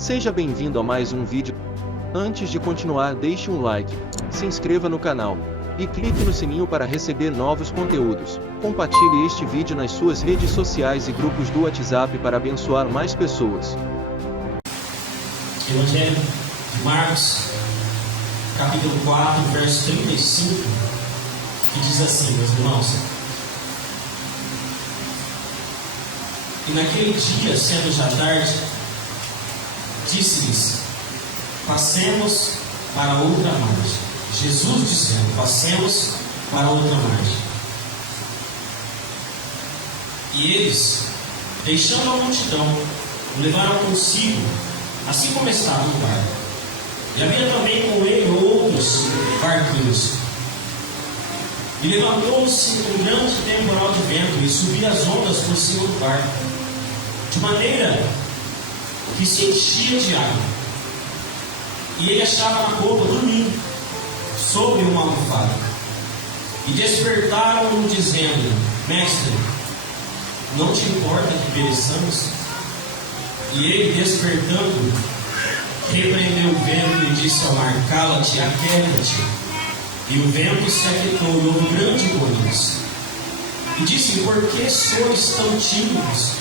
Seja bem-vindo a mais um vídeo. Antes de continuar, deixe um like, se inscreva no canal e clique no sininho para receber novos conteúdos. Compartilhe este vídeo nas suas redes sociais e grupos do WhatsApp para abençoar mais pessoas. Evangelho de Marcos, capítulo 4, verso 35, que diz assim, meus irmãos: E naquele dia, sendo já tarde, disse-lhes: passemos para outra margem. Jesus dizendo: passemos para outra margem. E eles, deixando a multidão, o levaram consigo, assim como estava no barco. E havia também com ele outros barquinhos. E levantou-se um grande temporal de vento, e subia as ondas por cima do barco, de maneira que se enchia de água. E ele achava na popa dormindo, sobre uma almofada. E despertaram-no dizendo: Mestre, não te importa que pereçamos? E ele, despertando, repreendeu o vento e disse ao mar: cala-te, aquieta-te. E o vento se aquietou e houve grande bonança. E disse: por que sois tão tímidos?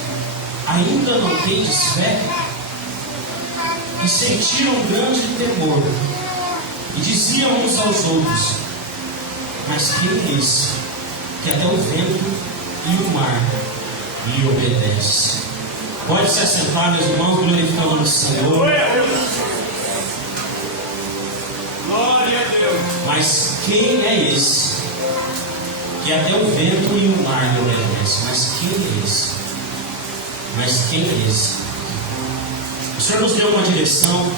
Ainda não tendes fé? E sentiram grande temor. E diziam uns aos outros: mas quem é esse, que até o vento e o mar lhe obedecem? Pode se assentar, meus irmãos, glorificando o Senhor. Glória a Deus. Glória a Deus. Mas quem é esse, que até o vento e o mar lhe obedecem? Mas quem é esse? Mas quem é esse? O Senhor nos deu uma direção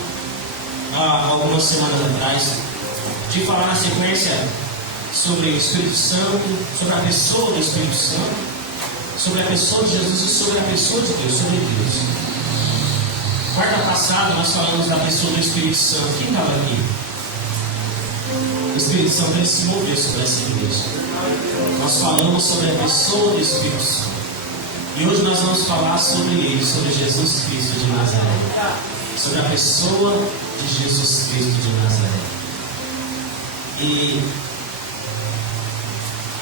há algumas semanas atrás, de falar na sequência sobre o Espírito Santo, sobre a pessoa do Espírito Santo, sobre a pessoa de Jesus e sobre a pessoa de Deus, sobre Deus. Quarta passada nós falamos da pessoa do Espírito Santo. Quem estava aqui? O Espírito Santo ele se moveu sobre essa igreja. Nós falamos sobre a pessoa do Espírito Santo. E hoje nós vamos falar sobre ele, sobre Jesus Cristo de Nazaré. Sobre a pessoa de Jesus Cristo de Nazaré. E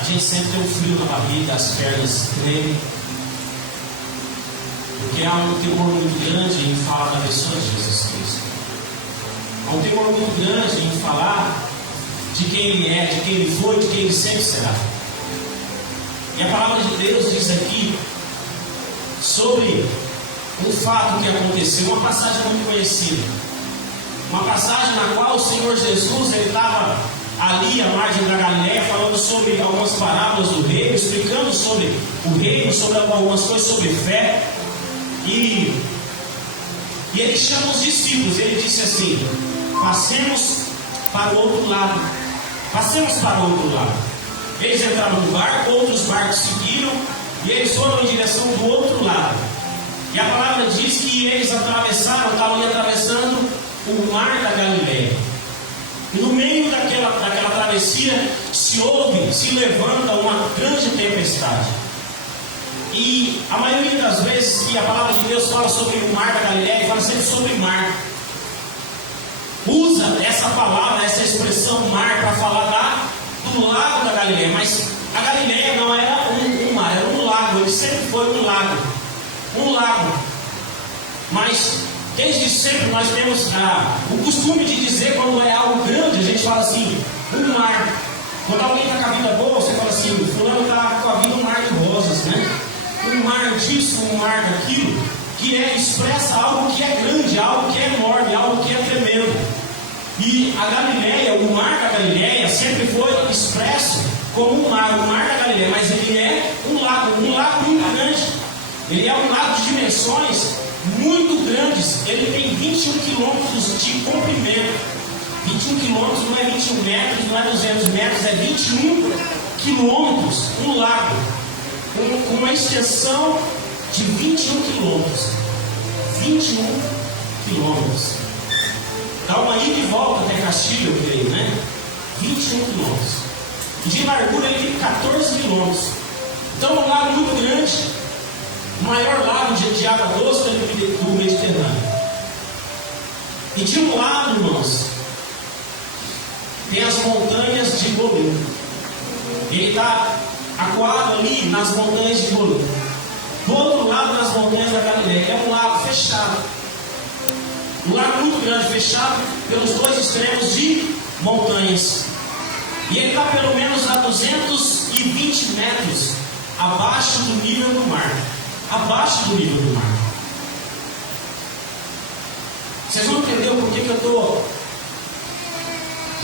a gente sempre tem um frio na barriga, as pernas tremem, porque há um temor muito grande em falar da pessoa de Jesus Cristo. Há um temor muito grande em falar de quem ele é, de quem ele foi, de quem ele sempre será. E a palavra de Deus diz aqui sobre um fato que aconteceu, uma passagem muito conhecida, uma passagem na qual o Senhor Jesus ele estava ali à margem da Galileia, falando sobre algumas parábolas do reino, explicando sobre o reino, sobre algumas coisas sobre fé. E ele chama os discípulos, ele disse assim: passemos para o outro lado. Passemos para o outro lado. Eles entraram no barco, outros barcos seguiram, e eles foram em direção do outro lado. E a palavra diz que eles atravessaram, estavam ali atravessando o mar da Galileia. E no meio daquela travessia se levanta uma grande tempestade. E a maioria das vezes que a palavra de Deus fala sobre o mar da Galileia, fala sempre sobre mar. Usa essa palavra, essa expressão mar, para falar do lago da Galileia. Mas a Galileia não era um mar, era um lago. Ele sempre foi um lago. Um lago. Mas desde sempre nós temos o costume de dizer, quando é algo grande, a gente fala assim: um mar. Quando alguém está com a vida boa, você fala assim: fulano está com a vida um mar de rosas, né? Um mar disso, um mar daquilo, que expressa algo que é grande, algo que é enorme, algo que é tremendo. E a Galileia, o mar da Galileia, sempre foi expresso como um mar, o mar da Galileia, mas ele é um lago muito grande. Ele é um lago de dimensões muito grandes. Ele tem 21 quilômetros de comprimento. 21 quilômetros não é 21 metros, não é 200 metros, é 21 quilômetros, um lago, com uma extensão de 21 quilômetros. 21 quilômetros. Dá uma ida e volta até Castilho, eu creio, né? 21 quilômetros. De largura ele tem 14 quilômetros. Então é um lago muito grande. O maior lago de água doce do Mediterrâneo. E de um lado, irmãos, tem as montanhas de Golim. Ele está acuado ali nas montanhas de Golim. Do outro lado, nas montanhas da Galileia, é um lago fechado. Um lago muito grande, fechado pelos dois extremos de montanhas. E ele está pelo menos a 220 metros abaixo do nível do mar. Abaixo do nível do mar. Vocês vão entender por que eu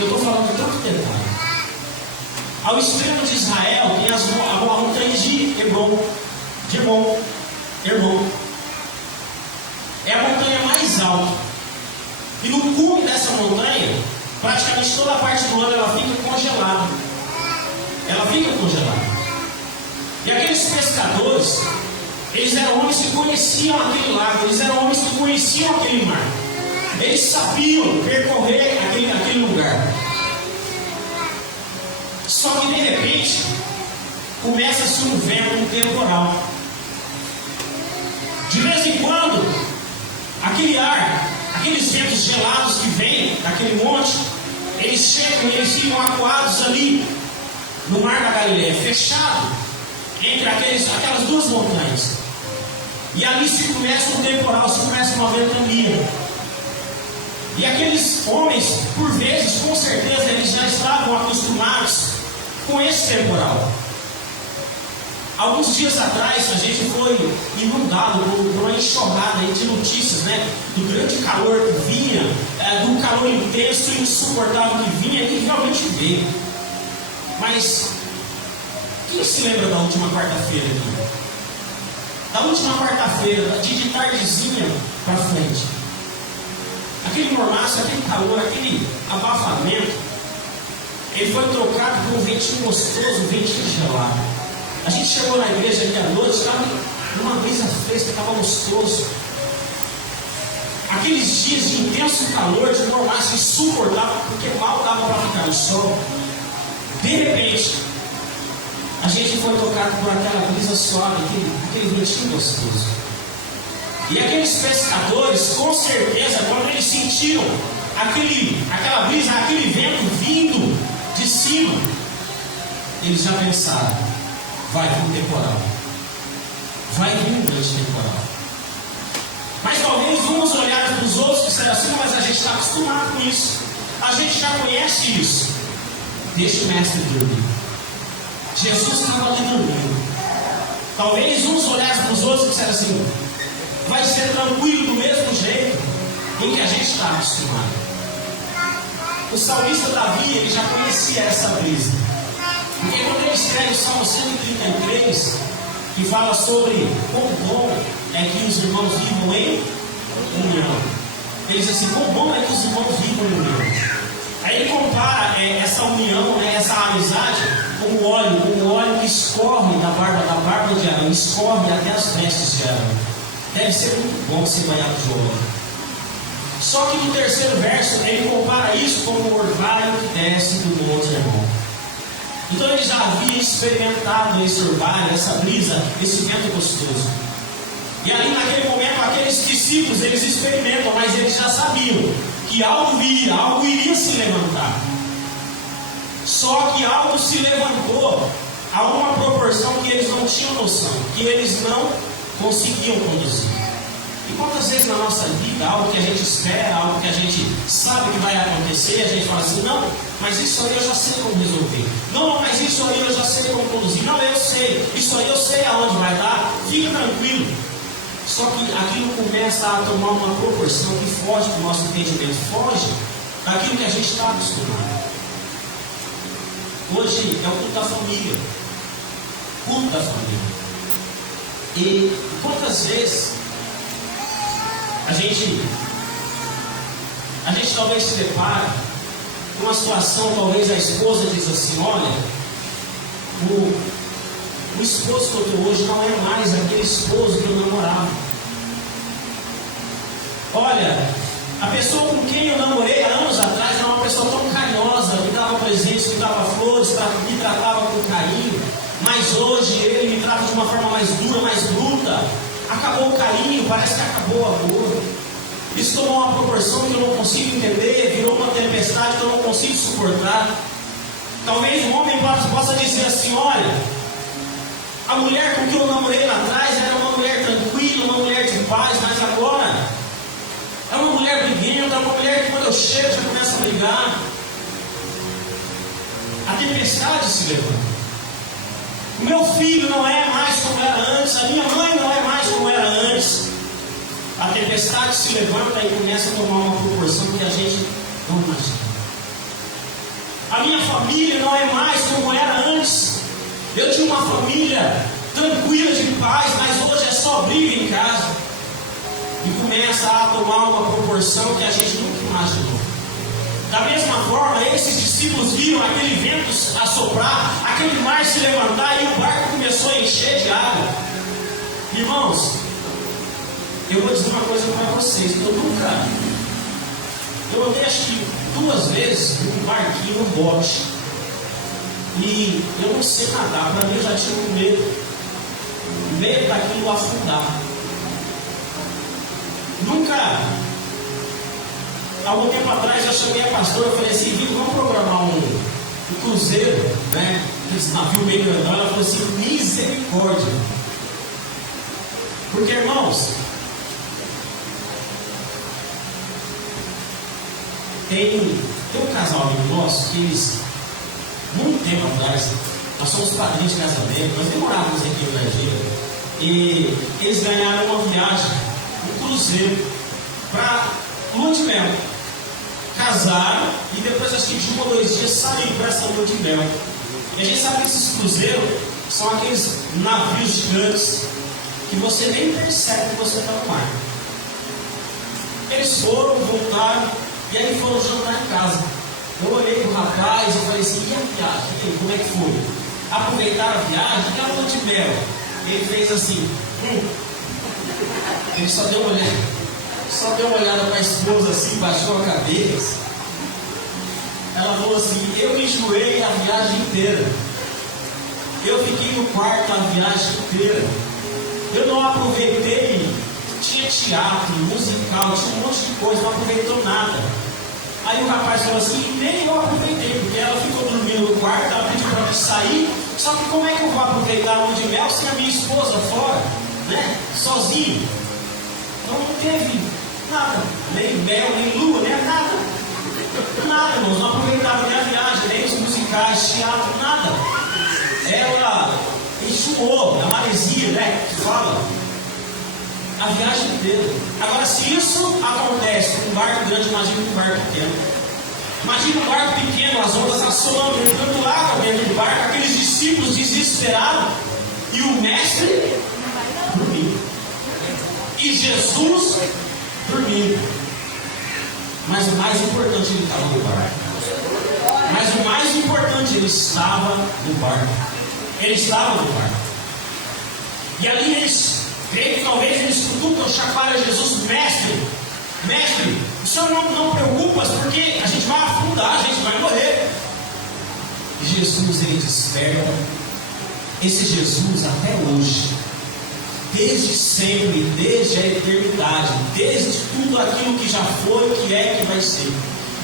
estou falando tanto detalhe. Ao extremo de Israel tem a montanha de Hermon. É a montanha mais alta. E no cume dessa montanha, praticamente toda a parte do ano ela fica congelada. Ela fica congelada. E aqueles pescadores, eles eram homens que conheciam aquele lago, eles eram homens que conheciam aquele mar. Eles sabiam percorrer aquele lugar. Só que de repente começa-se um vento temporal. De vez em quando, aqueles ventos gelados que vêm daquele monte, eles chegam e eles ficam acuados ali no mar da Galileia, fechado entre aquelas duas montanhas. E ali se começa um temporal, se começa uma ventania. E aqueles homens, por vezes, com certeza, eles já estavam acostumados com esse temporal. Alguns dias atrás, a gente foi inundado por uma enxurrada de notícias, né? Do grande calor que vinha, do calor intenso e insuportável que vinha, e realmente veio. Mas, quem se lembra da última quarta-feira aqui? Da última quarta-feira, de tardezinha para frente. Aquele mormaço, aquele calor, aquele abafamento, ele foi trocado por um ventinho gostoso, um ventinho gelado. A gente chegou na igreja aqui à noite, estava numa brisa fresca, estava gostoso. Aqueles dias de intenso calor, de mormaço insuportável, porque mal dava para ficar no sol. De repente, a gente foi tocado por aquela brisa suave, aquele ventinho gostoso. E aqueles pescadores, com certeza, quando eles sentiram aquela brisa, aquele vento vindo de cima, eles já pensaram: vai vir um temporal, vai vir um grande temporal. Mas talvez uns olharam para os outros e disseram assim: mas a gente está acostumado com isso, a gente já conhece isso. Deixa o mestre dormir. Jesus estava ali dormindo. Talvez uns olhassem para os outros e disseram assim: vai ser tranquilo do mesmo jeito em que a gente está acostumado. O salmista Davi, ele já conhecia essa brisa. Porque quando ele escreve o Salmo 133, que fala sobre quão bom é que os irmãos vivam em união. Ele diz assim: quão bom é que os irmãos vivam em união. Aí ele compara essa união, essa amizade, como o óleo que escorre da barba de Arão, escorre até as vestes de Arão. Deve ser muito bom ser banhado de óleo. Só que no terceiro verso, ele compara isso com o orvalho que desce do Monte Hermon. Então ele já havia experimentado esse orvalho, essa brisa, esse vento gostoso. E ali naquele momento, aqueles discípulos, eles experimentam, mas eles já sabiam que algo iria se levantar. Só que algo se levantou a uma proporção que eles não tinham noção, que eles não conseguiam conduzir. E quantas vezes na nossa vida, algo que a gente espera, algo que a gente sabe que vai acontecer, a gente fala assim: não, mas isso aí eu já sei como resolver. Não, mas isso aí eu já sei como conduzir. Não, eu sei, isso aí eu sei aonde vai dar, fica tranquilo. Só que aquilo começa a tomar uma proporção que foge do nosso entendimento, foge daquilo que a gente está acostumado. Hoje é o culto da família. Culto da família. E quantas vezes a gente talvez se depara com uma situação, talvez a esposa diz assim: olha, o esposo que eu estou hoje não é mais aquele esposo que eu namorava. Olha, a pessoa com quem eu namorei há anos atrás era uma pessoa tão carinhosa, me dava presentes, me dava flores, me tratava com carinho. Mas hoje ele me trata de uma forma mais dura, mais bruta. Acabou o carinho, parece que acabou o amor. Isso tomou uma proporção que eu não consigo entender, virou uma tempestade que eu não consigo suportar. Talvez um homem possa dizer assim: olha, a mulher com que eu namorei lá atrás era uma mulher tranquila, uma mulher de paz, mas agora é uma mulher briguenta, é uma mulher que quando eu chego já começa a brigar. A tempestade se levanta. O meu filho não é mais como era antes, a minha mãe não é mais como era antes. A tempestade se levanta e começa a tomar uma proporção que a gente não imagina. A minha família não é mais como era antes. Eu tinha uma família tranquila, de paz, mas hoje é só briga em casa. E começa a tomar uma proporção que a gente nunca imaginou. Da mesma forma, esses discípulos viram aquele vento assoprar, aquele mar se levantar e o barco começou a encher de água. Irmãos, eu vou dizer uma coisa para vocês: eu andei acho que 2 vezes num barquinho, num bote, e eu não sei nadar. Para mim eu já tinha medo daquilo afundar. Nunca. Algum tempo atrás eu chamei a pastora, eu falei assim: Vitor, vamos programar um cruzeiro, né? Esse navio bem grandão. Ela falou assim: misericórdia. Porque, irmãos, tem um casal amigo nosso que eles, muito tempo atrás, nós somos padrinhos de casamento, nós demorávamos aqui na igreja, e eles ganharam uma viagem, um cruzeiro, para lua de mel. Casaram e depois, acho que de 1 ou 2 dias, saíram para essa lua de mel. E a gente sabe que esses cruzeiros são aqueles navios gigantes que você nem percebe que você está no mar. Eles foram, voltaram e aí foram jantar em casa. Eu olhei para o rapaz e falei assim: e a viagem? E aí, como é que foi? Aproveitaram a viagem e a lua de mel. Ele fez assim: Ele só deu uma olhada para a esposa assim, baixou a cabeça. Ela falou assim: eu enjoei a viagem inteira. Eu fiquei no quarto a viagem inteira. Eu não aproveitei. Tinha teatro, musical, tinha um monte de coisa, não aproveitou nada. Aí o rapaz falou assim: nem eu aproveitei, porque ela ficou dormindo no quarto, ela pediu para mim sair. Só que como é que eu vou aproveitar a lua de mel sem a minha esposa fora, né? Sozinho. Então não teve nada, nem mel, nem lua, nem nada. Nada, irmãos, não aproveitava nem a viagem, nem os musicais, teatro, nada. Ela enxumou, a maresia, né? Que fala. A viagem inteira. Agora, se isso acontece com um barco grande, imagina um barco pequeno. Imagina um barco pequeno, as ondas assolando, entrando água dentro do barco, aqueles discípulos desesperados, e o mestre dormindo. E Jesus dormindo. Mas o mais importante, ele estava no barco. Mas o mais importante, ele estava no barco. Ele estava no barco. E ali eles, creio que talvez eles cutucam, chacoalham Jesus: mestre, o senhor não preocupa, porque a gente vai afundar, a gente vai morrer. E Jesus, ele desperta. Esse Jesus até hoje, desde sempre, desde a eternidade, desde tudo aquilo que já foi, que é, que vai ser,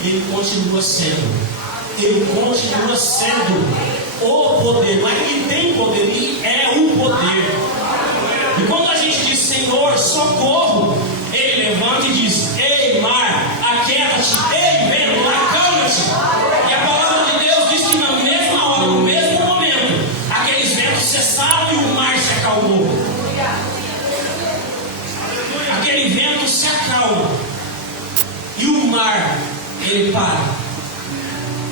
ele continua sendo. Ele continua sendo o poder. Mas ele tem poder, ele é o poder. E quando a gente diz: Senhor, socorro, ele levanta e diz: ei mar, aquieta-te, ei vento, acalma-te. E a palavra de Deus diz que na mesma hora, no mesmo momento, aqueles ventos cessaram e o mar se acalmou. Aquele vento se acalma e o mar, ele para,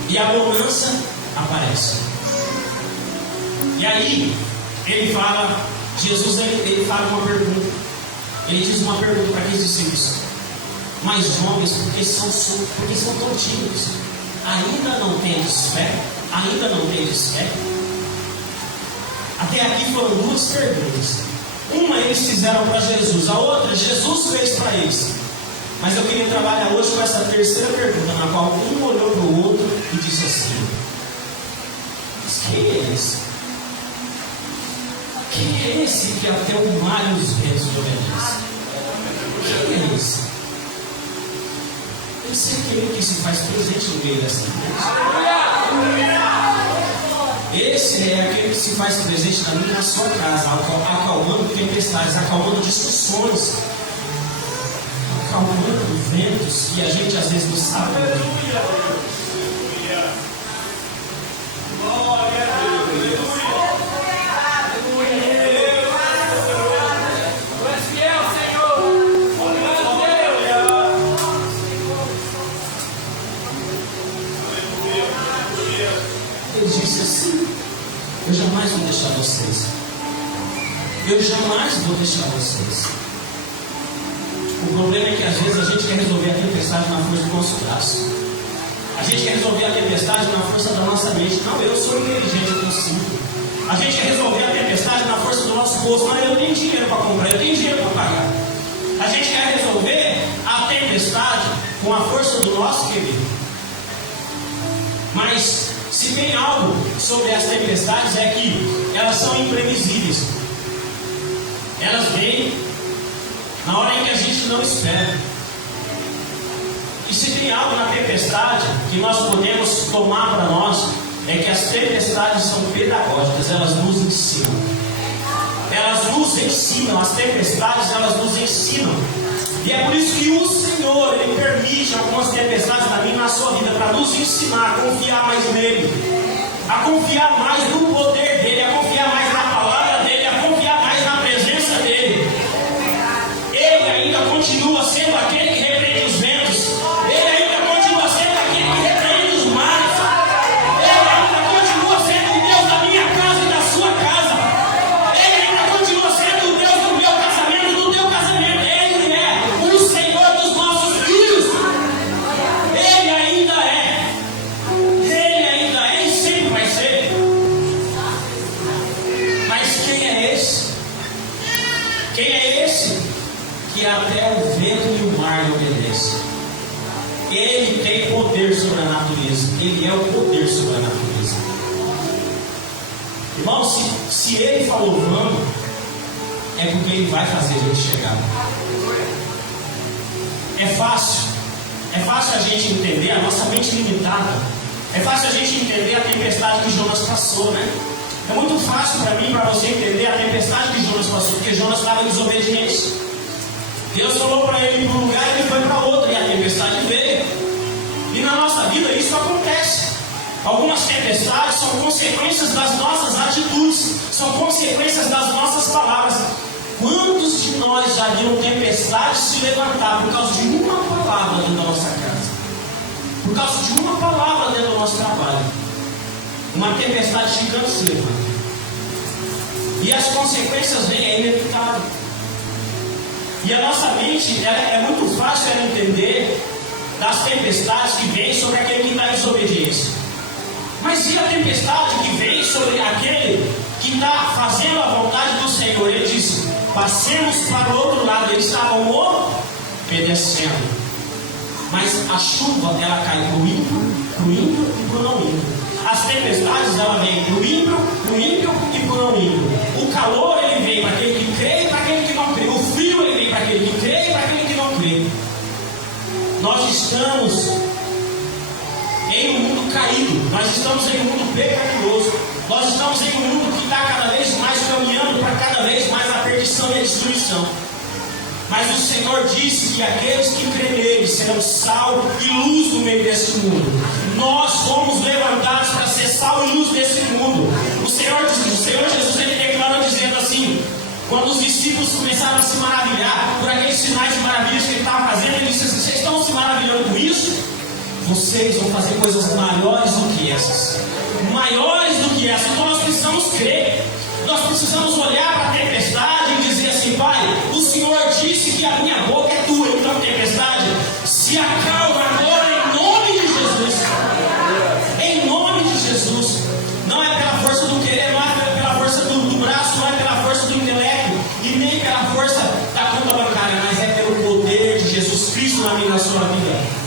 e a bonança aparece. E aí ele fala, Jesus ele fala uma pergunta. Ele diz uma pergunta para aqueles discípulos: mas homens, porque são tão tímidos, ainda não tendes fé? Ainda não tendes fé? Até aqui foram 2 perguntas. Uma eles fizeram para Jesus, a outra Jesus fez para eles. Mas eu queria trabalhar hoje com essa terceira pergunta, na qual um olhou para o outro e disse assim: mas quem é esse? Quem é esse que até o mar e os ventos obedecem? Quem é esse? aquele que se faz presente no meio dessa igreja. Esse é aquele que se faz presente na minha e na sua casa, acalmando tempestades, acalmando discussões, acalmando ventos que a gente às vezes não sabe. Glória a Deus. Tu és fiel, Senhor. Glória a Deus. Ele disse assim: eu jamais vou deixar vocês. Eu jamais vou deixar vocês. O problema é que às vezes a gente quer resolver a tempestade na força do nosso braço. A gente quer resolver a tempestade na força da nossa mente. Não, eu sou inteligente, eu consigo. A gente quer resolver a tempestade na força do nosso bolso. Mas eu tenho dinheiro para comprar, eu tenho dinheiro para pagar. A gente quer resolver a tempestade com a força do nosso querido. Mas se tem algo sobre as tempestades é que elas são imprevisíveis. Elas vêm na hora em que a gente não espera. E se tem algo na tempestade que nós podemos tomar para nós, é que as tempestades são pedagógicas, elas nos ensinam. Elas nos ensinam, as tempestades elas nos ensinam. E é por isso que o Senhor, Ele permite algumas tempestades na minha e na sua vida, para nos ensinar a confiar mais nele, a confiar mais no poder dEle, a confiar mais na palavra dEle, a confiar mais na presença dEle. Ele ainda continua sendo aquele que repreende os ventos. Ele ainda continua sendo aquele que repreende os mares. Ele ainda continua sendo o Deus da minha casa e da sua casa. Ele ainda continua sendo o Deus do meu casamento, do teu casamento. Ele é o Senhor dos nossos filhos. Ele ainda é. Ele ainda é e sempre vai ser. Mas quem é esse? Quem é esse que até o vento e o mar lhe obedecem? Ele tem poder sobre a natureza. Ele é o poder sobre a natureza. Irmão, se ele falou vamos, é porque ele vai fazer a gente chegar. É fácil a gente entender, a nossa mente limitada. É fácil a gente entender a tempestade que Jonas passou, né? É muito fácil para mim e para você entender a tempestade que Jonas passou, porque Jonas estava em desobediência. Deus falou para ele ir para um lugar e ele foi para outro, e a tempestade veio. E na nossa vida isso acontece. Algumas tempestades são consequências das nossas atitudes, são consequências das nossas palavras. Quantos de nós já viram tempestades se levantar por causa de uma palavra dentro da nossa casa? Por causa de uma palavra dentro do nosso trabalho. Uma tempestade gigante se levanta. E as consequências vêm, é inevitável. E a nossa mente, é muito fácil ela entender das tempestades que vêm sobre aquele que está em desobediência. Mas e a tempestade que vem sobre aquele que está fazendo a vontade do Senhor? Ele disse: passemos para o outro lado. Eles estavam obedecendo. Mas a chuva, ela cai para o ímpio e para o não ímpio. As tempestades, ela vem para o ímpio e para o não ímpio. O calor, ele vem para aquele que crê e para aquele que não crê. O frio, ele vem para aquele que crê e para aquele que não crê. Nós estamos em um mundo caído. Nós estamos em um mundo pecaminoso. Nós estamos em um mundo que está cada vez mais caminhando para cada vez mais a perdição e a destruição. Mas o Senhor disse que aqueles que crêem nele serão sal e luz no meio desse mundo. Nós fomos levantados para ser sal e luz desse mundo. O Senhor Jesus, ele declarou dizendo assim, quando os discípulos começaram a se maravilhar por aqueles sinais e maravilhas que ele estava fazendo, ele disse assim: vocês estão se maravilhando com isso? Vocês vão fazer coisas maiores do que essas. Maiores do que essas. Então nós precisamos crer. Nós precisamos olhar para a tempestade e dizer assim: Pai, o Senhor disse que a minha boca é tua. Então, tempestade, se acalma agora em nome de Jesus. Em nome de Jesus. Não é pela força do querer, não é pela força do braço, não é pela força do intelecto e nem pela força da conta bancária, mas é pelo poder de Jesus Cristo na minha e na sua vida.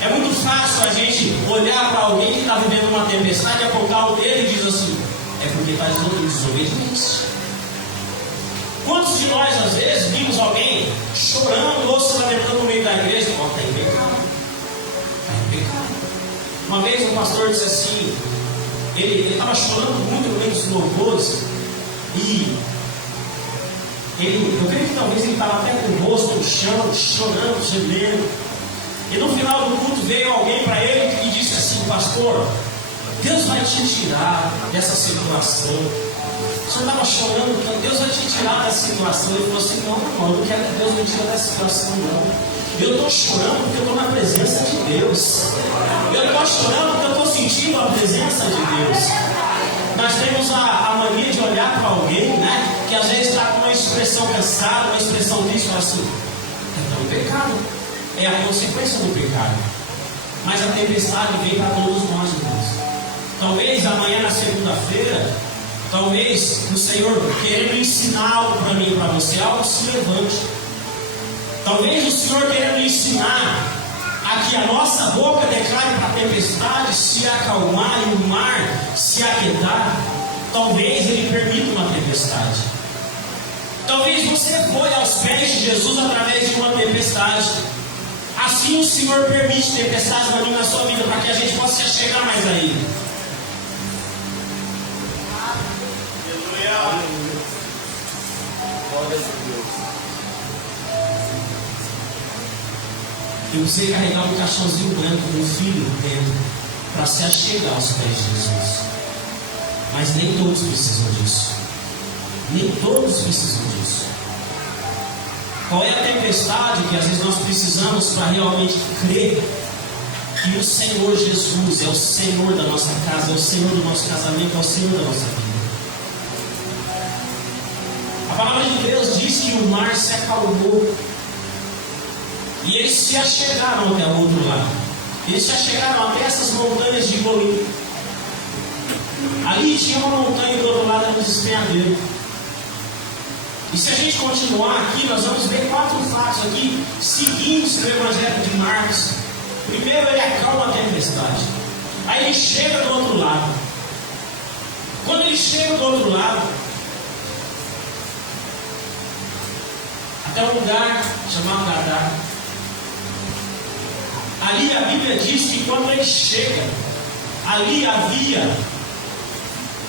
É muito fácil a gente olhar para alguém que está vivendo uma tempestade e apontar o dedo e dizer assim: é porque faz outra desobediência. Quantos de nós às vezes vimos alguém chorando ou se lamentando no meio da igreja? Ó, tem pecado. pastor disse assim, ele estava chorando muito no meio dos louvores, e eu creio que talvez ele estava até com o rosto no chão, chorando, gemendo. E no final do culto veio alguém para ele e disse assim: pastor, Deus vai te tirar dessa situação. O senhor estava chorando, então Deus vai te tirar dessa situação. Ele falou assim: não, irmão, eu não quero que Deus me tire dessa situação, não. Eu estou chorando porque eu estou na presença de Deus. Eu estou chorando porque eu estou sentindo a presença de Deus. Nós temos a mania de olhar para alguém, né, que às vezes está com uma expressão cansada, uma expressão triste, e fala assim: é um pecado, é a consequência do pecado. Mas a tempestade vem para todos nós, irmãos. Talvez amanhã, na segunda-feira, talvez o Senhor querendo ensinar algo para mim e para você, algo se levante. Talvez o Senhor querendo ensinar a que a nossa boca declare para a tempestade se acalmar e o mar se aquietar. Talvez Ele permita uma tempestade. Talvez você foi aos pés de Jesus através de uma tempestade. Assim o Senhor permite tempestades na sua vida, para que a gente possa chegar mais a Ele. Glória a Deus. Eu precisei carregar um caixãozinho branco com um filho dentro para se achegar aos pés de Jesus. Mas nem todos precisam disso. Nem todos precisam disso. Qual é a tempestade que às vezes nós precisamos para realmente crer que o Senhor Jesus é o Senhor da nossa casa, é o Senhor do nosso casamento, é o Senhor da nossa vida? A palavra de Deus diz que o mar se acalmou. E eles se achegaram até o outro lado. Eles se achegaram até essas montanhas de Golim. Ali tinha uma montanha do outro lado do despenhadeiro. E se a gente continuar aqui, nós vamos ver 4 fatos aqui seguintes do Evangelho de Marcos. Primeiro, ele acalma a tempestade. Aí ele chega do outro lado. Quando ele chega do outro lado, até um lugar chamado Gadara. Ali a Bíblia diz que quando ele chega, ali havia,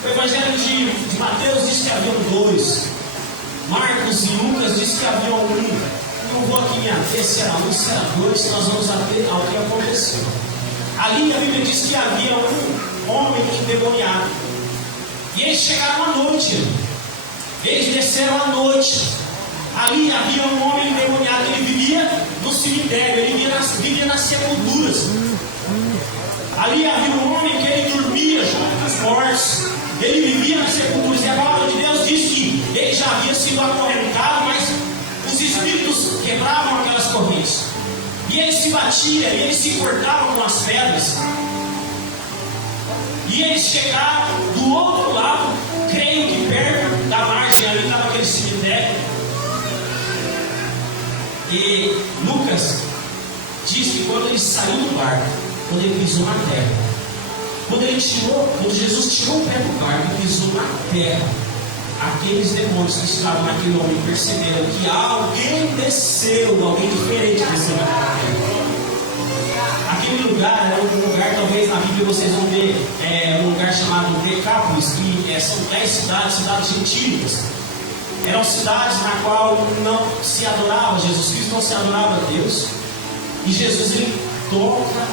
o Evangelho de Mateus diz que haviam 2, Marcos e Lucas diz que havia 1. Não vou aqui me ater se era 1, se era 2, nós vamos ater ao que aconteceu. Ali a Bíblia diz que havia um homem endemoniado. E eles chegaram à noite. Eles desceram à noite. Ali havia um homem endemoniado. Ele vivia no cemitério, ele vivia nas sepulturas. Ali havia um homem que ele dormia junto com os mortos. Ele vivia nas sepulturas. E a palavra de Deus diz que ele já havia sido acorrentado, mas os espíritos quebravam aquelas correntes. E ele se batia, e ele se cortava com as pedras. E eles chegaram do outro lado, creio que perto da margem ali estava aquele cemitério. E Lucas diz que quando ele saiu do barco, quando ele pisou na terra, quando Jesus tirou o pé do barco e pisou na terra, aqueles demônios que estavam naquele homem perceberam que alguém desceu, alguém diferente desceu naquela terra. Aquele lugar era um lugar, talvez na Bíblia vocês vão ver, um lugar chamado Decápolis, que são 10 cidades gentílicas. Eram cidades na qual não se adorava Jesus Cristo, não se adorava a Deus. E Jesus, ele toca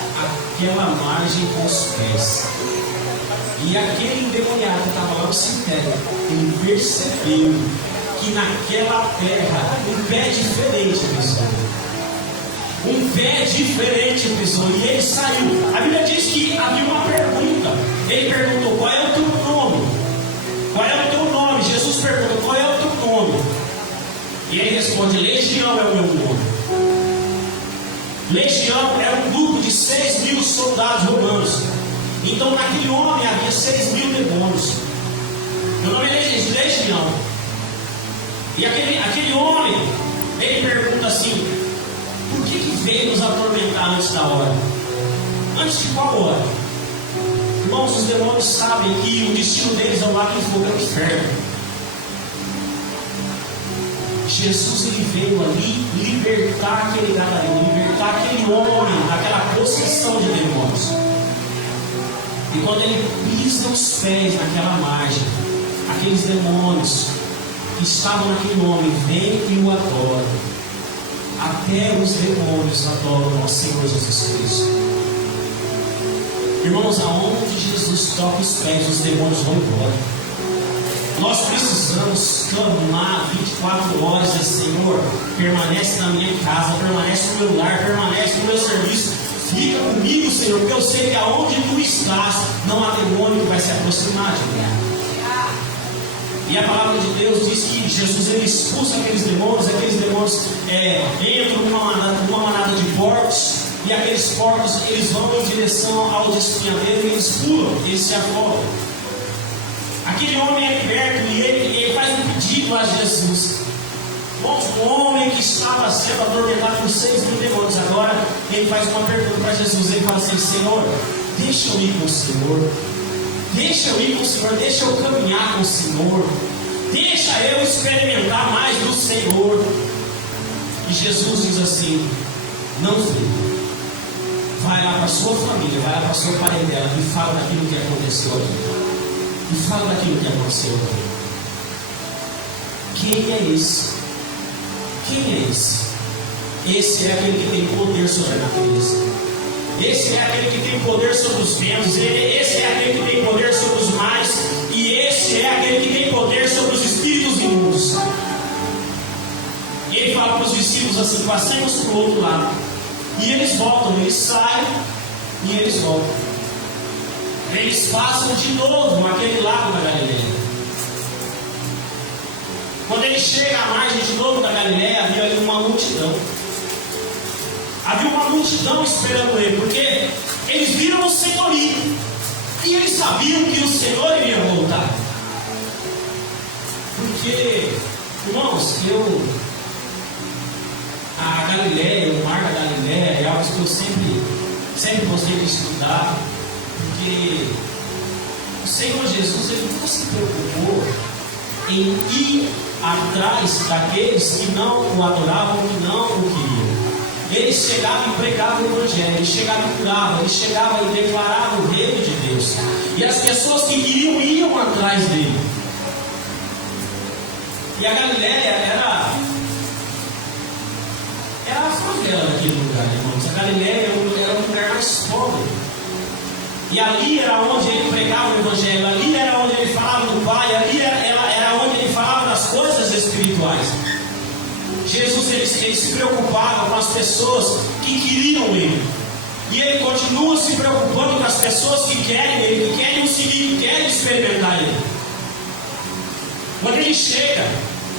aquela margem com os pés. E aquele endemoniado que estava lá no cemitério, ele percebeu que naquela terra um pé diferente pisou. Um pé diferente pisou. E ele saiu. A Bíblia diz que havia uma pergunta. Ele perguntou: qual é o teu nome? Qual é o teu nome? Jesus perguntou: qual é o teu nome? E ele responde: Legião é o meu nome. Legião era um grupo de 6.000 soldados romanos. Então naquele homem havia 6.000 demônios. Meu nome é Legião. E aquele homem, ele pergunta assim: por que veio nos atormentar antes da hora? Antes de qual hora? Irmãos, os demônios sabem que o destino deles é o lago de fogo, é o inferno. Jesus, ele veio ali libertar aquele gadareno, libertar aquele homem daquela possessão de demônios. E quando ele pisa os pés naquela margem, aqueles demônios que estavam naquele homem vêm e o adoram. Até os demônios adoram ao Senhor Jesus Cristo. Irmãos, aonde Jesus toca os pés, os demônios vão embora. Nós precisamos clamar 24 horas, Senhor, permanece na minha casa, permanece no meu lar, permanece no meu serviço. Fica comigo, Senhor, porque eu sei que aonde tu estás, não há demônio que vai se aproximar de mim. E a palavra de Deus diz que Jesus ele expulsa aqueles demônios entram numa manada de porcos, e aqueles porcos eles vão em direção ao despenhadeiro e eles pulam, eles se afogam. Aquele homem é liberto e ele faz um pedido a Jesus. Um homem que estava sendo atormentado por 6.000 demônios, agora ele faz uma pergunta para Jesus. Ele fala assim: Senhor, deixa eu ir com o Senhor, deixa eu ir com o Senhor, deixa eu caminhar com o Senhor, deixa eu experimentar mais do Senhor. E Jesus diz assim: não, filho, vai lá para a sua família, vai lá para a sua parentela e fala daquilo que aconteceu aqui. E fala daquilo que aconteceu aqui. Quem é esse? Quem é esse? Esse é aquele que tem poder sobre a natureza. Esse é aquele que tem poder sobre os ventos. Esse é aquele que tem poder sobre os mares. E esse é aquele que tem poder sobre os espíritos imundos. E ele fala para os discípulos assim: passemos para o outro lado. E eles voltam, eles saem e eles voltam. Eles passam de novo aquele lago da Galileia. Quando ele chega à margem de novo da Galileia, havia ali uma multidão. Havia uma multidão esperando ele, porque eles viram o Senhor ir. E eles sabiam que o Senhor iria voltar. Porque, irmãos, a Galileia, o mar da Galileia é algo que eu sempre gostei de estudar. Porque o Senhor Jesus ele nunca se preocupou em ir atrás daqueles que não o adoravam, que não o queriam. Ele chegava e pregava o Evangelho, ele chegava e curava, ele chegava e declarava o reino de Deus. E as pessoas que queriam iam atrás dele. E a Galileia era a favela daquele lugar, irmãos. A Galileia era um lugar mais pobre. E ali era onde ele pregava o Evangelho, ali era onde ele falava do Pai, ali era onde ele falava das coisas espirituais. Jesus ele se preocupava com as pessoas que queriam ele. E ele continua se preocupando com as pessoas que querem ele, que querem o seguir, que querem experimentar ele. Quando ele chega,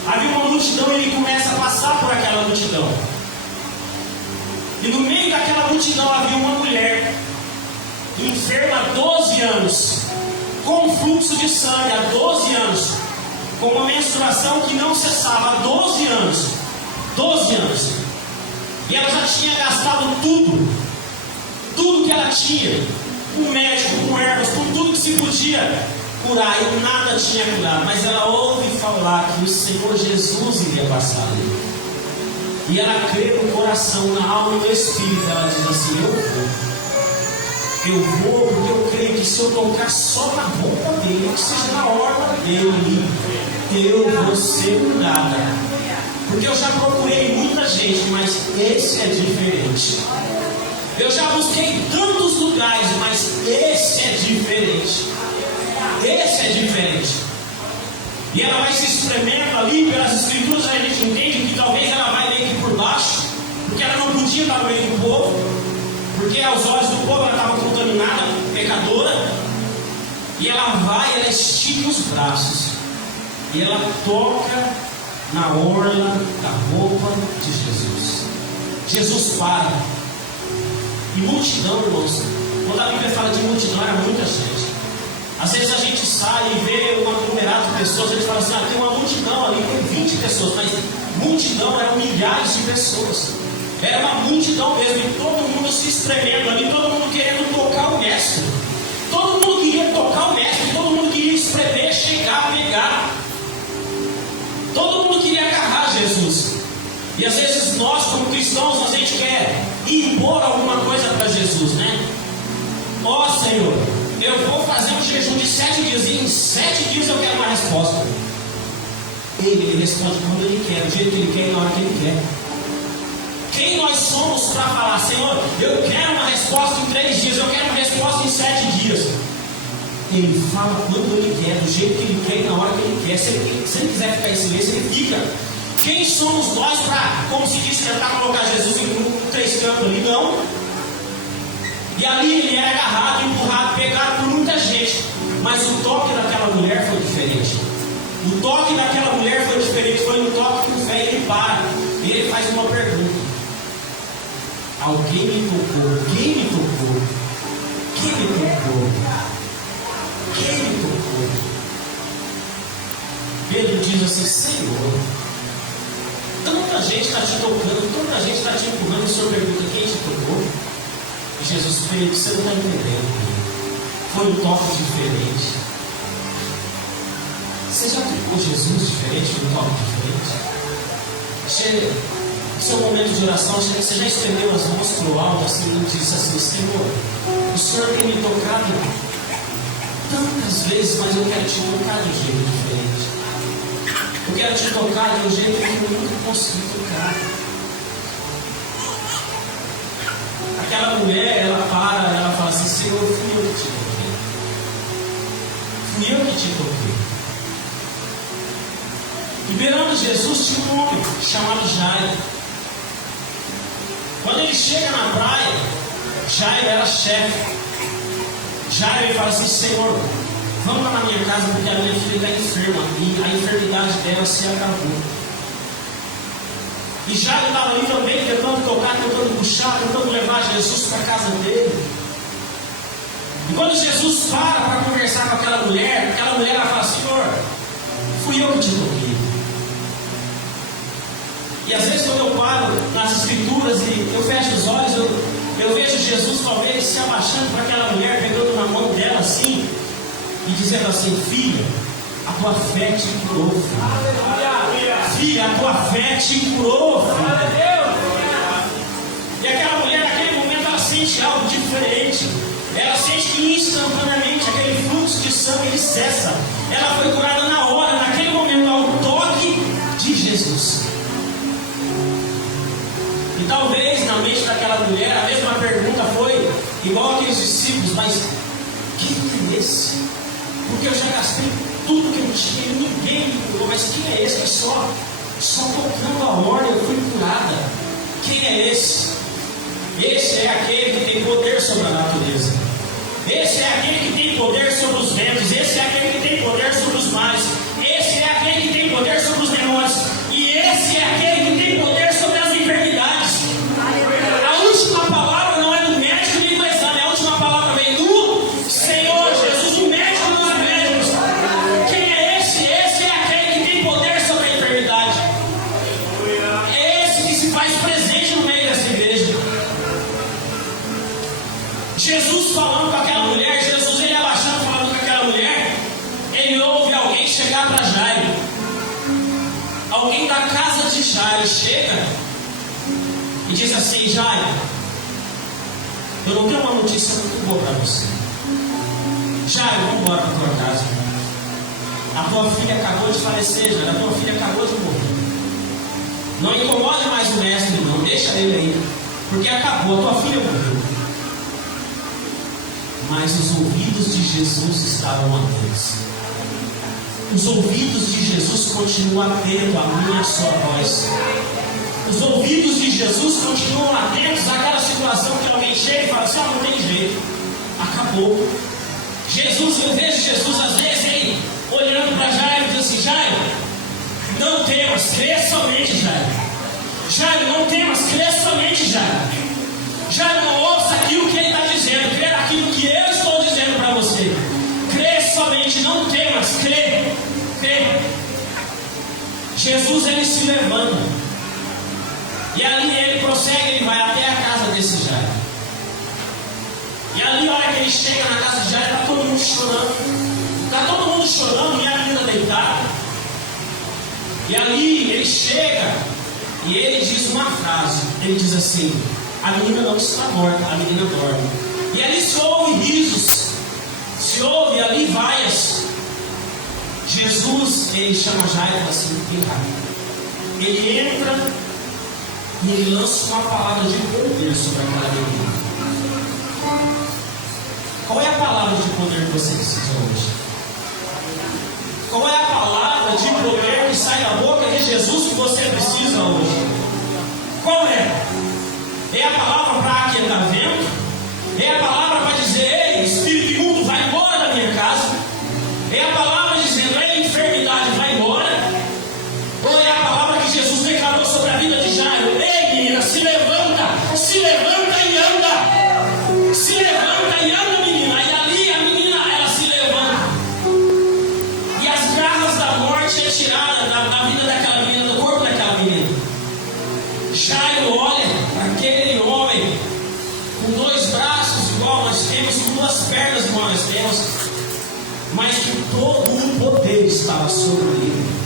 havia uma multidão e ele começa a passar por aquela multidão. E no meio daquela multidão havia uma mulher enferma há 12 anos, com fluxo de sangue há 12 anos, com uma menstruação que não cessava há 12 anos. 12 anos. E ela já tinha gastado tudo que ela tinha, com médico, com ervas, com tudo que se podia curar, e nada tinha curado. Mas ela ouve falar que o Senhor Jesus iria passar ali. E ela crê no coração, na alma e no espírito. Ela diz assim: eu vou porque eu creio que se eu tocar só na boca dele, que seja na orla dele, eu vou ser curada. Porque eu já procurei muita gente, mas esse é diferente. Eu já busquei tantos lugares, mas esse é diferente. Esse é diferente. E ela vai se espremendo ali pelas escrituras. A gente entende que talvez ela vai meio que por baixo, porque ela não podia estar no meio do povo, porque aos olhos do povo ela estava contaminada, pecadora. E ela vai, ela estica os braços e ela toca na orla da roupa de Jesus. Jesus para. E multidão, irmãos, quando a Bíblia fala de multidão, era muita gente. Às vezes a gente sai e vê um aglomerado de pessoas, a gente fala assim: tem uma multidão ali, tem 20 pessoas, mas multidão eram milhares de pessoas. Era uma multidão mesmo, e todo mundo se espremendo ali, todo mundo querendo tocar o mestre. Todo mundo queria tocar o mestre, todo mundo queria espremer, chegar, pegar. Todo mundo queria agarrar Jesus. E às vezes nós, como cristãos, a gente quer impor alguma coisa para Jesus, né? Ó Senhor, eu vou fazer um jejum de 7 dias e em 7 dias eu quero uma resposta. Ele responde quando ele quer, do jeito que ele quer e na hora que ele quer. Quem nós somos para falar, Senhor, eu quero uma resposta em 3 dias, eu quero uma resposta em 7 dias? Ele fala quando ele quer, do jeito que ele quer e na hora que ele quer. Se ele quiser ficar em silêncio, ele fica. Quem somos nós para, como se diz, tentar colocar Jesus em 3 campos ali? Não. E ali ele era agarrado, empurrado, pegado por muita gente. Mas o toque daquela mulher foi diferente. O toque daquela mulher foi diferente. Foi um toque com fé. Ele para e ele faz uma pergunta: alguém me tocou? Quem me tocou? Quem me tocou? Quem me tocou? Pedro diz assim: Senhor, tanta gente está te tocando, tanta gente está te empurrando. O Senhor pergunta: quem te tocou? E Jesus fez: você não está entendendo. Foi um toque diferente. Você já tocou Jesus diferente, um toque diferente? Seu momento de oração, você já estendeu as mãos para o alto assim, e disse assim: Senhor, o Senhor tem me tocado tantas vezes, mas eu quero te tocar de um jeito diferente. Eu quero te tocar de um jeito que eu nunca consegui tocar. Aquela mulher, ela fala assim: Senhor, fui eu que te toquei. Fui eu que te toquei. Liberando Jesus, tinha um homem chamado Jairo. Quando ele chega na praia, Jairo era chefe. Jairo ele fala assim: Senhor, vamos lá na minha casa porque a minha filha está enferma e a enfermidade dela se agravou. E Jairo estava ali também tentando tocar, tentando puxar, tentando levar Jesus para a casa dele. E quando Jesus para conversar com aquela mulher ela fala: Senhor, fui eu que te toquei. E às vezes quando eu paro nas escrituras e eu fecho os olhos, eu vejo Jesus talvez se abaixando para aquela mulher, pegando na mão dela assim, e dizendo assim: filha, a tua fé te curou, filha. Filha, a tua fé te curou, filha. E aquela mulher naquele momento ela sente algo diferente. Ela sente que instantaneamente aquele fluxo de sangue ele cessa. Ela foi curada na hora, naquele momento, ao toque de Jesus. E talvez na mente daquela mulher a mesma pergunta foi igual aqueles discípulos: mas quem é esse? Porque eu já gastei tudo que eu tinha e ninguém me curou. Mas quem é esse que só tocando a ordem eu fui curada? Quem é esse? Esse é aquele que tem poder sobre a natureza. Esse é aquele que tem poder sobre os ventos. Esse é aquele que tem poder sobre os mares. Esse é aquele que tem poder sobre os demônios. E esse é aquele que tem poder sobre as enfermidades. A última palavra não é do médico nem do exame. A última palavra vem do Senhor Jesus, o médico dos médicos. Quem é esse? Esse é aquele que tem poder sobre a enfermidade. É esse que se faz presente no meio dessa igreja. Jesus falando com aquela mulher, Jesus ele abaixando falando com aquela mulher, ele ouve alguém chegar para Jairo. Alguém da casa de Jairo chega e diz assim: Jairo, eu não tenho uma notícia muito boa para você. Jairo, vamos embora para a tua casa. A tua filha acabou de falecer, Jairo. A tua filha acabou de morrer. Não incomode mais o mestre, não. Deixa ele aí. Porque acabou, a tua filha morreu. Mas os ouvidos de Jesus estavam atentos. Os ouvidos de Jesus continuam atentos à minha sua voz. Os ouvidos de Jesus continuam atentos àquela situação que alguém chega e fala assim: não tem jeito, acabou. Jesus, eu vejo Jesus às vezes aí, olhando para Jairo e diz assim: Jairo, não temas, crê somente, Jairo. Jairo, não temas, crê somente, Jairo. Jairo, não ouça aquilo que ele está dizendo, crê naquilo que eu estou dizendo para você. Crê somente, não temas, crê. Jesus ele se levanta e ali ele prossegue, ele vai até a casa desse Jairo. E ali, a hora que ele chega na casa de Jairo, está todo mundo chorando. Está todo mundo chorando e a menina deitada. E ali ele chega e ele diz uma frase. Ele diz assim: a menina não está morta, a menina dorme. E ali se ouve risos. se ouve ali vaias. Jesus, ele chama Jairo e fala assim: vem cá. Ele entra e ele lança uma palavra de poder sobre aquela menina. Qual é a palavra de poder que você precisa hoje? Qual é a palavra de poder que sai da boca de Jesus que você precisa hoje? Qual é? É a palavra para aquietar vento? É a palavra para dizer: ei, espírito imundo, vai embora da minha casa? É a palavra dizendo: ei, enfermidade, vai embora? Ou é a palavra que Jesus declarou sobre a vida de Jairo? Ei, menina, se levanta e anda. Se levanta e anda, menina. E ali a menina, ela se levanta. E as garras da morte é tirada da vida daquela menina, do corpo daquela menina. Jairo olha para aquele homem com 2 braços igual nós temos, com 2 pernas igual nós temos, mas que todo o poder estava sobre ele.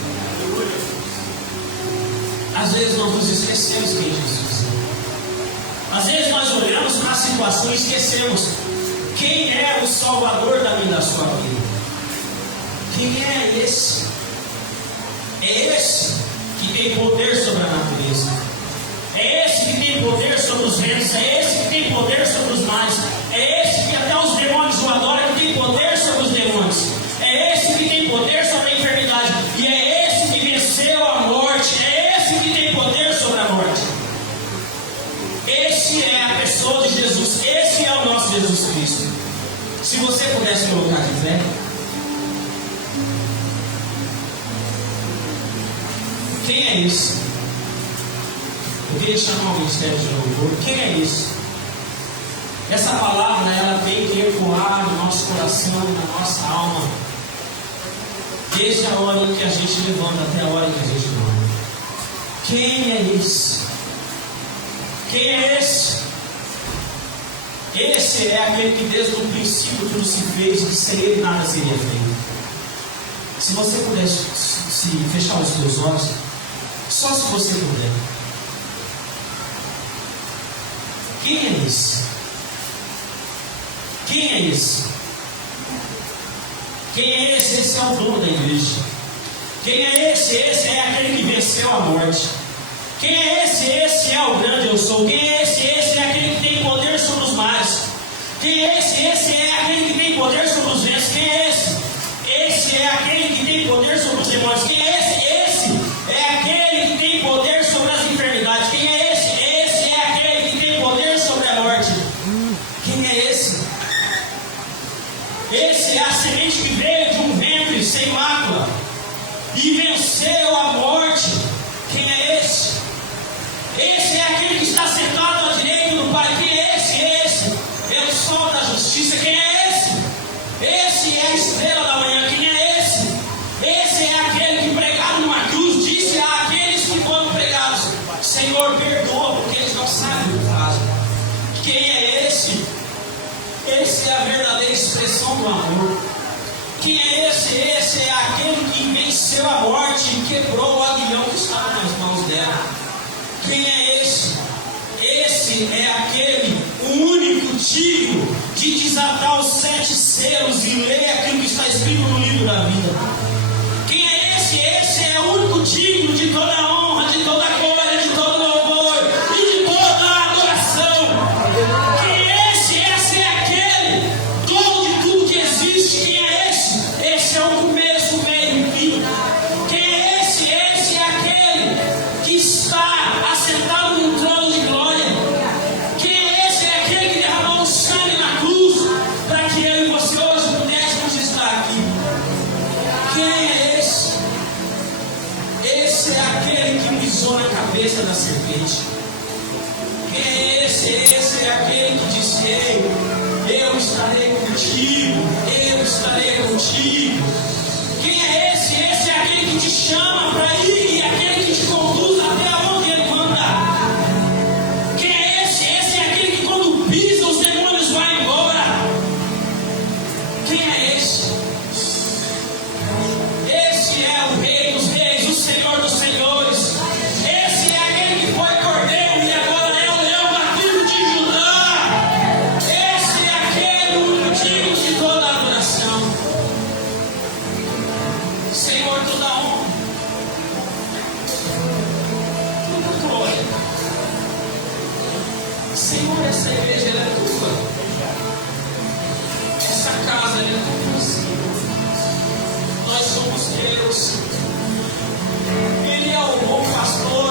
Às vezes nós nos esquecemos quem Jesus é. Às vezes nós olhamos para a situação e esquecemos quem é o Salvador da minha e da sua vida. Quem é esse? É esse que tem poder sobre a natureza. É esse que tem poder sobre os ventos. É esse que tem poder sobre os mares. É esse que até os demônios o adoram, que tem poder sobre os demônios. É esse que tem poder sobre a enfermidade. E é esse que venceu a morte. É esse que tem poder sobre a morte. Esse é a pessoa de Jesus. Esse é o nosso Jesus Cristo. Se você pudesse colocar de pé. Quem é esse? Eu queria chamar o ministério de louvor. Quem é esse? Essa palavra, ela tem que ecoar no nosso coração, na nossa alma, desde a hora em que a gente levanta até a hora em que a gente dorme. Quem é esse? Quem é esse? Esse é aquele que desde o princípio tudo se fez, e sem ele nada seria feito. Se você pudesse se fechar os seus olhos, só se você puder. Quem é esse? Quem é esse? Quem é esse? Esse é o dono da igreja. Quem é esse? Esse é aquele que venceu a morte. Quem é esse? Esse é o grande eu sou. Quem é esse? Esse é aquele que tem poder sobre os mares. Quem é esse? Esse é aquele que tem poder sobre os ventos. Quem é esse? Esse é aquele que tem poder sobre os demônios. Quem é esse? Esse é aquele que tem poder sobre as enfermidades. Quem é esse? Esse é aquele que tem poder sobre a morte. Quem é esse? Esse é a semente que veio de um ventre sem mácula e venceu a morte. Quem é esse? Esse é aquele que está sentado à direita do Pai. Quem é esse? Esse é o sol da justiça. Quem é esse? Esse é a estrela da manhã. Quem é esse? Esse é aquele que pregado numa cruz disse àqueles que foram pregados: Senhor, perdoa, porque eles não sabem o que fazem. Quem é esse? Esse é a verdadeira expressão do amor. Quem é esse? Esse é aquele que venceu a morte e quebrou o aguilhão que estava nas mãos dela. Quem é esse? Esse é aquele, o único digno de desatar os 7 selos e ler aquilo que está escrito no livro da vida. Quem é esse? Esse é o único digno de toda a honra, de toda a glória, de todo louvor e de toda a adoração. Quem é esse? Esse é aquele dono de tudo que existe. Quem é esse? Esse é o começo, o meio e o fim. Quem é esse? Esse é aquele que está assentado num trono de glória. Quem é esse? É aquele que derramou o sangue na cruz para que eu e você hoje pudéssemos estar aqui. Quem é esse? Esse é aquele que pisou na cabeça da serpente. Quem é esse? Esse é aquele que disse: ei, eu estarei contigo, eu estarei contigo. Quem é esse? Esse é aquele que te chama para ir e aquele que te conduz até onde ele manda. Quem é esse? Esse é aquele que quando pisa os demônios vão embora. Quem é esse? Esse é o Rei dos Reis, o Senhor dos Senhores. Esse é aquele que foi cordeiro e agora é o leão da tribo de Judá. Esse é aquele único digno de toda a adoração. Senhor, essa igreja ela é tua. Essa casa ela é tua, Senhor. Nós somos teus. Ele é o bom pastor.